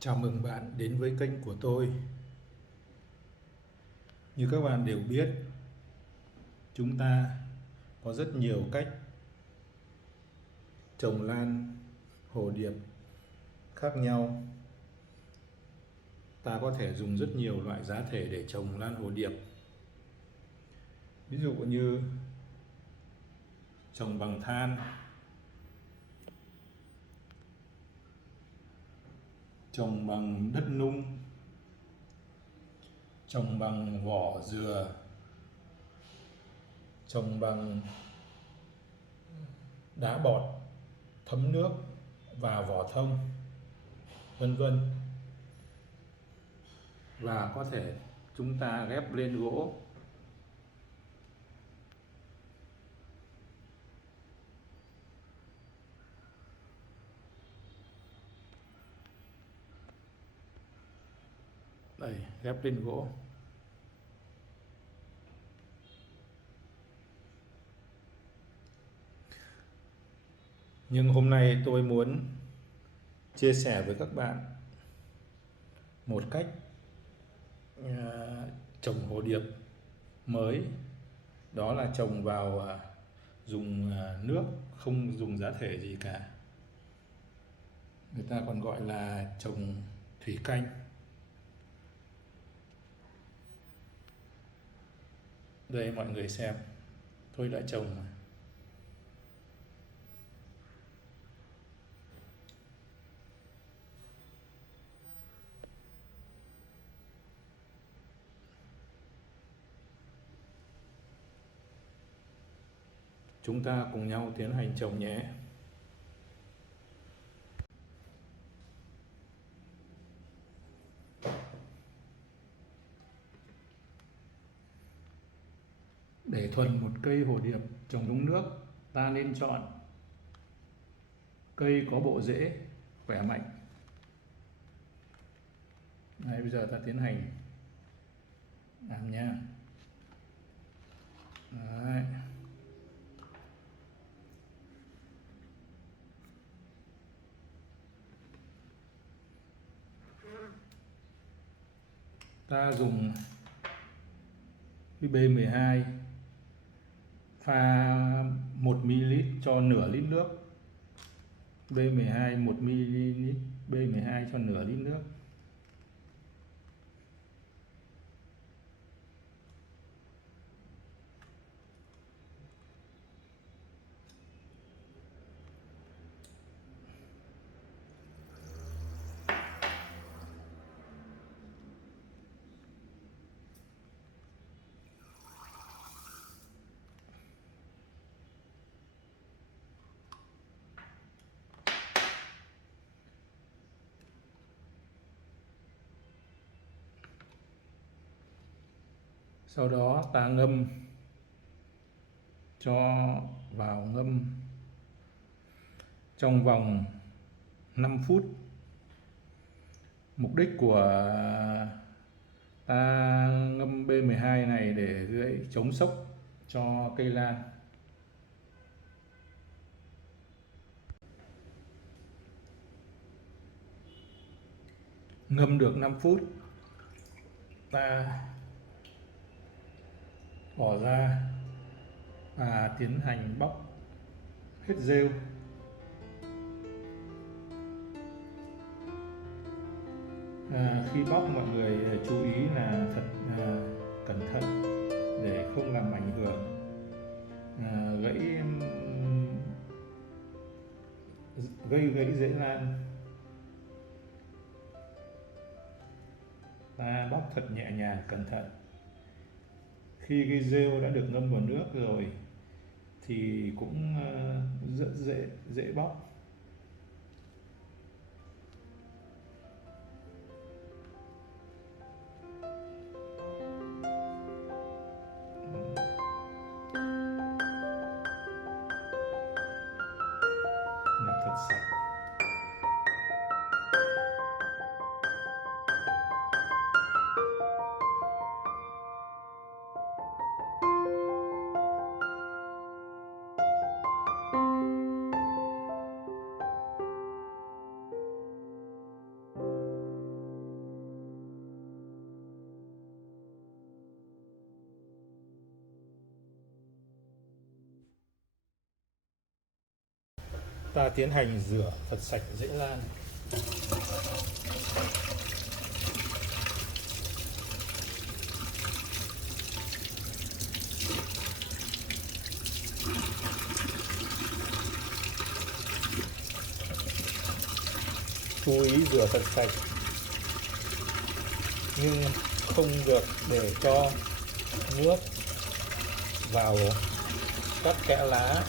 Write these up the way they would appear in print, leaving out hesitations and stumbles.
Chào mừng bạn đến với kênh của tôi. Như các bạn đều biết, chúng ta có rất nhiều cách trồng lan hồ điệp khác nhau. Ta có thể dùng rất nhiều loại giá thể để trồng lan hồ điệp. Ví dụ như trồng bằng than, trồng bằng đất nung, trồng bằng vỏ dừa, trồng bằng đá bọt thấm nước và vỏ thông, vân vân. Và có thể chúng ta ghép lên gỗ. Đây, ghép lên gỗ. Nhưng hôm nay tôi muốn chia sẻ với các bạn một cách trồng hồ điệp mới, đó là trồng vào dùng nước, không dùng giá thể gì cả. Người ta còn gọi là trồng thủy canh. Đây mọi người xem, tôi đã trồng. Chúng ta cùng nhau tiến hành trồng nhé. Để thuần một cây hồ điệp trồng trong nước, ta nên chọn cây có bộ rễ khỏe mạnh. Đấy, bây giờ ta tiến hành làm nha. Đấy. Ta dùng cái B12 pha 1 ml cho nửa lít nước. B12 1 ml, B12 cho nửa lít nước. Sau đó ta ngâm, cho vào ngâm trong vòng 5 phút. Mục đích của ta ngâm B12 này để chống sốc cho cây lan. Ngâm được 5 phút, ta bỏ ra và tiến hành bóc hết rêu. Khi bóc mọi người chú ý là thật cẩn thận để không làm ảnh hưởng gãy rễ lan. Ta bóc thật nhẹ nhàng cẩn thận. Khi cái rêu đã được ngâm vào nước rồi thì cũng rất dễ bóc. Làm thật sạch. Ta tiến hành rửa thật sạch rễ lan. Chú ý rửa thật sạch nhưng không được để cho nước vào các kẽ lá.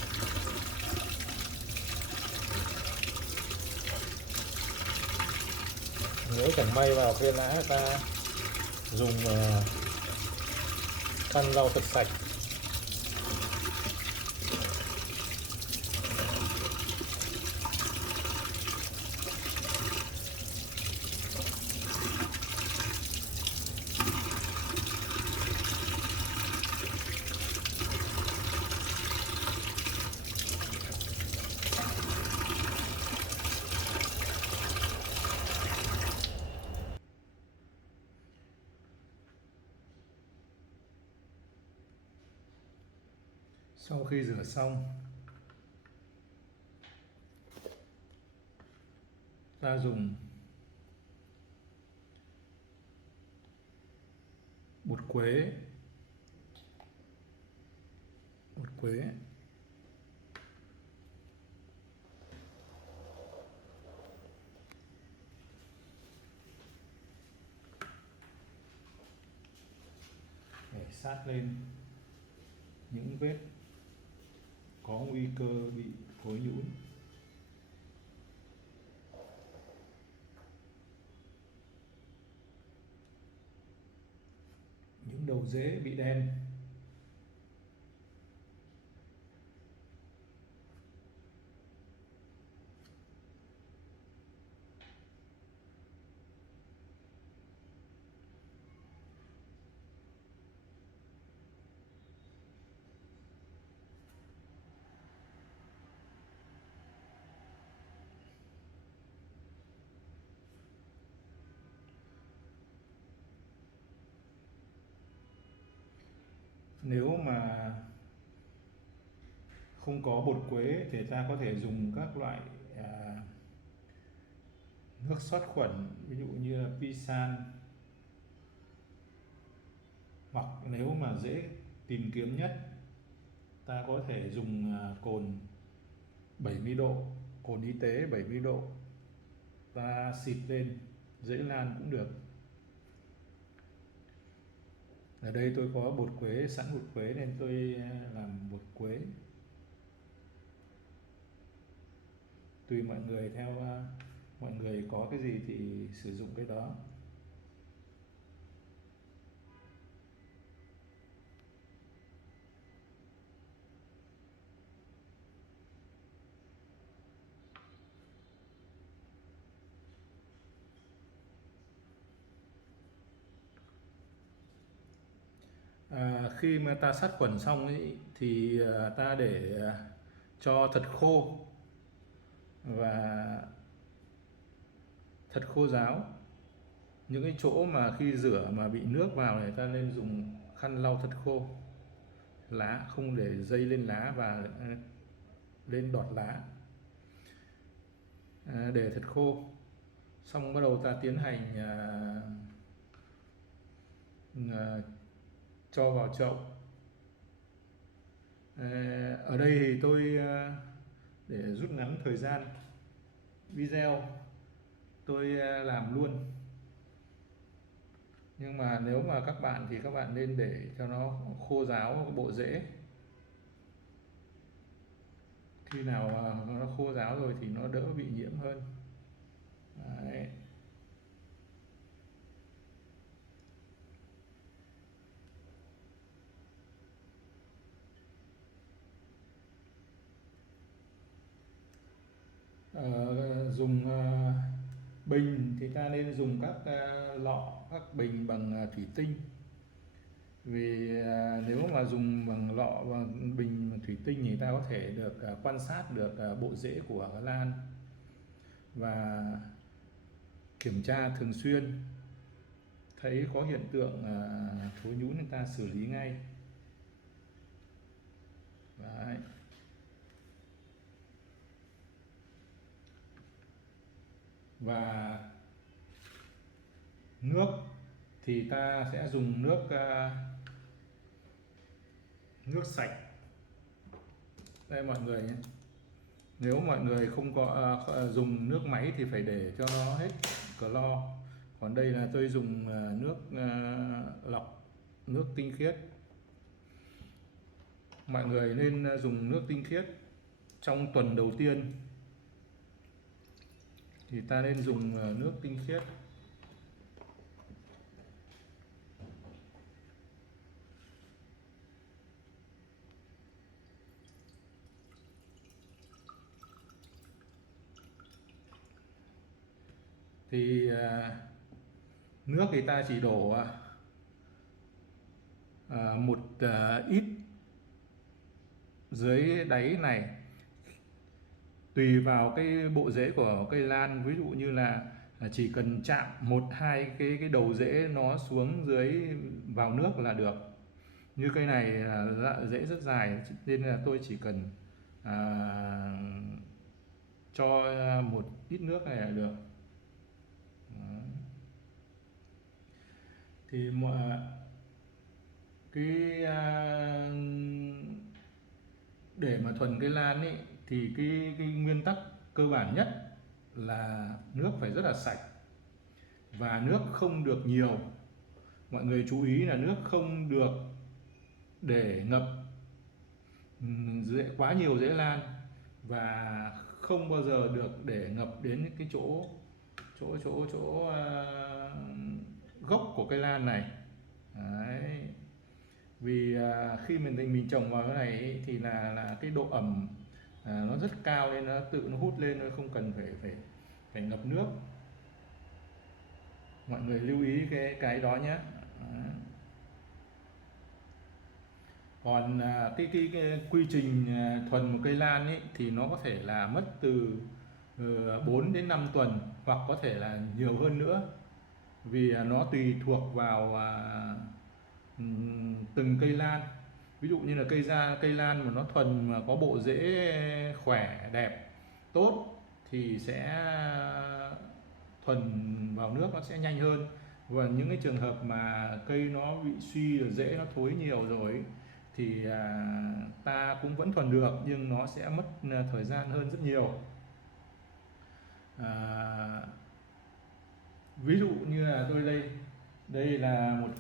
Nếu chẳng may vào cái lá, ta dùng khăn lau thật sạch. Sau khi rửa xong, ta dùng bột quế để sát lên những vết có nguy cơ bị thối nhũn. Những đầu rễ bị đen. Nếu mà không có bột quế thì ta có thể dùng các loại nước sát khuẩn, ví dụ như là Pisan, hoặc nếu mà dễ tìm kiếm nhất, ta có thể dùng cồn 70 độ, cồn y tế 70 độ, ta xịt lên dễ lan cũng được. Ở đây tôi có bột quế, sẵn bột quế nên tôi làm bột quế. Tùy mọi người, theo mọi người có cái gì thì sử dụng cái đó. Khi mà ta sát khuẩn xong ấy, thì ta để cho thật khô và thật khô ráo. Những cái chỗ mà khi rửa mà bị nước vào này, ta nên dùng khăn lau thật khô lá, không để dây lên lá và lên đọt lá. Để thật khô xong, bắt đầu ta tiến hành cho vào chậu. Ở đây thì tôi để rút ngắn thời gian video, tôi làm luôn. Nhưng mà nếu mà các bạn thì các bạn nên để cho nó khô ráo bộ rễ. Khi nào nó khô ráo rồi thì nó đỡ bị nhiễm hơn. Đấy. Dùng bình thì ta nên dùng các lọ, các bình bằng thủy tinh. Vì nếu mà dùng bằng lọ và bình bằng thủy tinh thì ta có thể được quan sát được bộ rễ của lan và kiểm tra thường xuyên. Thấy có hiện tượng thối nhũn thì ta xử lý ngay. Đấy. Và nước thì ta sẽ dùng nước sạch đây mọi người nhé. Nếu mọi người không có dùng nước máy thì phải để cho nó hết clo. Còn đây là tôi dùng nước lọc, nước tinh khiết. Mọi người nên dùng nước tinh khiết trong tuần đầu tiên, thì ta nên dùng nước tinh khiết. Thì nước thì ta chỉ đổ một ít dưới đáy này, tùy vào cái bộ rễ của cây lan. Ví dụ như là chỉ cần chạm một hai cái đầu rễ nó xuống dưới vào nước là được. Như cây này rễ rất dài nên là tôi chỉ cần cho một ít nước này là được. Đó. Thì mọi cái để mà thuần cây lan ấy, thì cái nguyên tắc cơ bản nhất là nước phải rất là sạch và nước không được nhiều. Mọi người chú ý là nước không được để ngập quá nhiều rễ lan, và không bao giờ được để ngập đến cái chỗ gốc của cây lan này. Đấy. Vì khi mình trồng vào cái này ấy, thì là cái độ ẩm nó rất cao nên nó tự nó hút lên, nó không cần phải ngập nước. Mọi người lưu ý cái đó nhé. Còn cái quy trình thuần một cây lan ấy, thì nó có thể là mất từ 4 đến 5 tuần, hoặc có thể là nhiều hơn nữa, vì nó tùy thuộc vào từng cây lan. Ví dụ như là cây lan mà nó thuần mà có bộ rễ khỏe đẹp tốt thì sẽ thuần vào nước nó sẽ nhanh hơn. Và những cái trường hợp mà cây nó bị suy rồi, rễ nó thối nhiều rồi thì ta cũng vẫn thuần được, nhưng nó sẽ mất thời gian hơn rất nhiều. Ví dụ như là tôi đây là một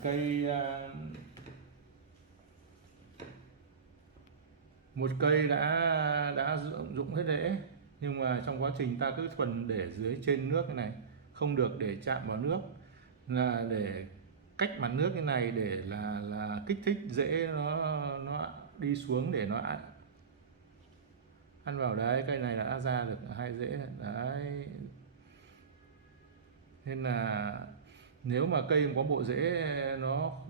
cây đã rụng hết rễ, nhưng mà trong quá trình ta cứ thuần để dưới trên nước cái này, không được để chạm vào nước, là để cách mặt nước cái này để là kích thích rễ nó đi xuống để nó ăn vào. Đấy, cây này đã ra được 2 rễ đấy. Nên là nếu mà cây có bộ rễ nó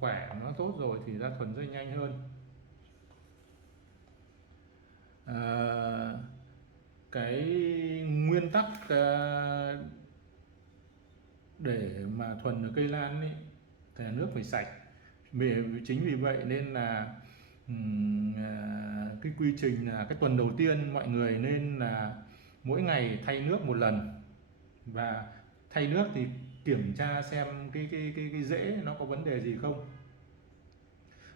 khỏe, nó tốt rồi thì ra thuần rất nhanh hơn. Cái nguyên tắc để mà thuần được cây lan ấy, thì nước phải sạch. Chính vì vậy nên là cái quy trình là cái tuần đầu tiên mọi người nên là mỗi ngày thay nước một lần, và thay nước thì kiểm tra xem cái rễ nó có vấn đề gì không.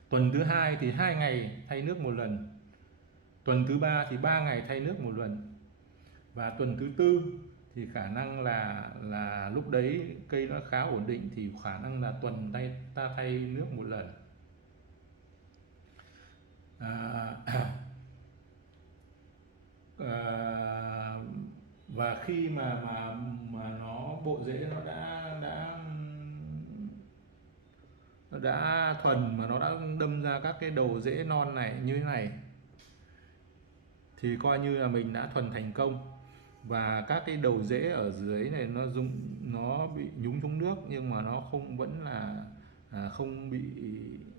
Tuần thứ 2 thì 2 ngày thay nước một lần, tuần thứ 3 thì 3 ngày thay nước một lần, và tuần thứ 4 thì khả năng là lúc đấy cây nó khá ổn định thì khả năng là tuần ta thay nước một lần. Và khi mà nó bộ rễ nó đã thuần, mà nó đã đâm ra các cái đầu rễ non này như thế này, thì coi như là mình đã thuần thành công. Và các cái đầu rễ ở dưới này nó bị nhúng xuống nước, nhưng mà nó vẫn là không bị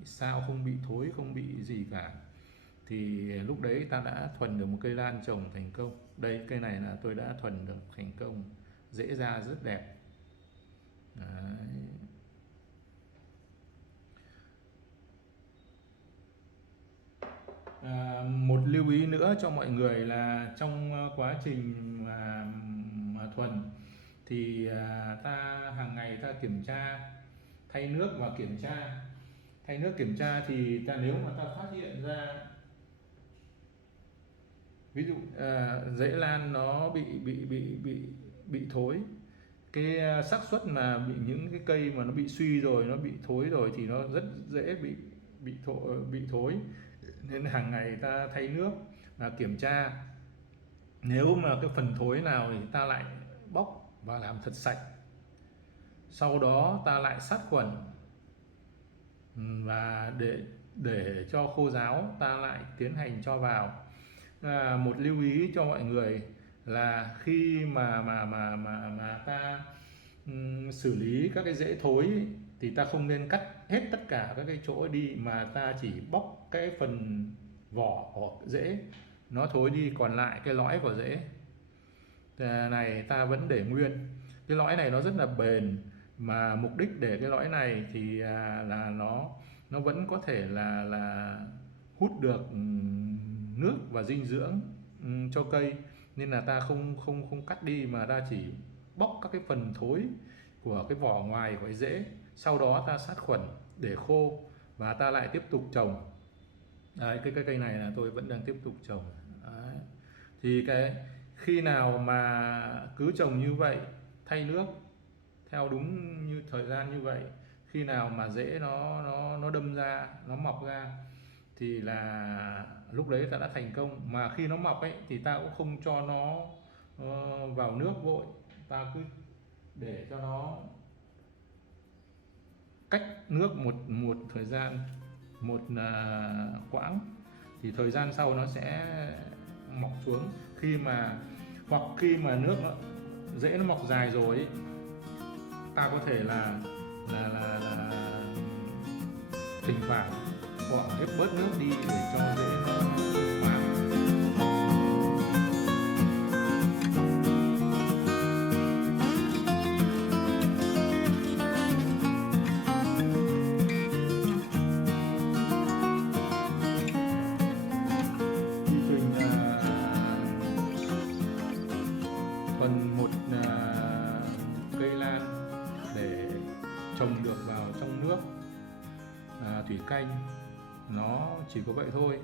sao, không bị thối, không bị gì cả, thì lúc đấy ta đã thuần được một cây lan trồng thành công. Đây, cây này là tôi đã thuần được thành công, rễ ra rất đẹp. Đấy. Một lưu ý nữa cho mọi người là trong quá trình mà thuần thì ta hàng ngày ta kiểm tra, thay nước và kiểm tra. Thay nước kiểm tra thì nếu mà ta phát hiện ra ví dụ rễ lan nó bị thối, cái xác suất mà những cái cây mà nó bị suy rồi, nó bị thối rồi thì nó rất dễ bị thối, nên hàng ngày ta thay nước và kiểm tra. Nếu mà cái phần thối nào thì ta lại bóc và làm thật sạch, sau đó ta lại sát khuẩn và để cho khô ráo ta lại tiến hành cho vào. Một lưu ý cho mọi người là khi mà ta xử lý các cái rễ thối thì ta không nên cắt hết tất cả các cái chỗ đi, mà ta chỉ bóc cái phần vỏ của rễ nó thối đi, còn lại cái lõi của rễ này ta vẫn để nguyên. Cái lõi này nó rất là bền, mà mục đích để cái lõi này thì là nó vẫn có thể là hút được nước và dinh dưỡng cho cây, nên là ta không cắt đi, mà ta chỉ bóc các cái phần thối của cái vỏ ngoài của cái rễ, sau đó ta sát khuẩn để khô và ta lại tiếp tục trồng. Đấy, cái cây này là tôi vẫn đang tiếp tục trồng. Đấy. Thì khi nào mà cứ trồng như vậy, thay nước theo đúng như thời gian như vậy, khi nào mà rễ nó đâm ra, nó mọc ra thì là lúc đấy ta đã thành công. Mà khi nó mọc ấy thì ta cũng không cho nó vào nước vội, ta cứ để cho nó cách nước một thời gian, một quãng, thì thời gian sau nó sẽ mọc xuống. Hoặc khi mà nước rễ nó mọc dài rồi ấy, ta có thể là thỉnh thoảng bỏ hết bớt nước đi để cho rễ nó vào. Quy trình thuần một cây lan để trồng được vào trong nước thủy canh nó chỉ có vậy thôi.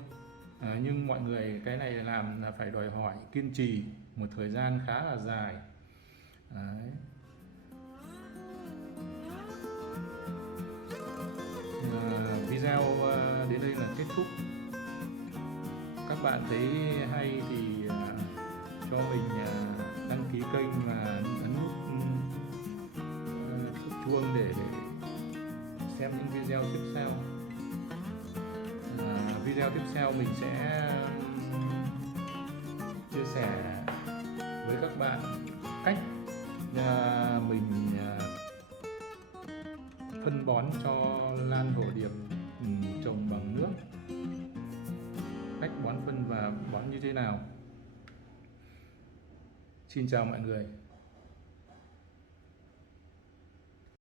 Nhưng mọi người cái này làm là phải đòi hỏi kiên trì một thời gian khá là dài. Đấy. Video đến đây là kết thúc. Các bạn thấy hay thì cho mình đăng ký kênh và ấn nút chuông để xem những video tiếp theo. Video tiếp theo mình sẽ chia sẻ với các bạn cách mình phân bón cho lan thổ điệp trồng bằng nước, cách bón phân và bón như thế nào. Xin chào mọi người.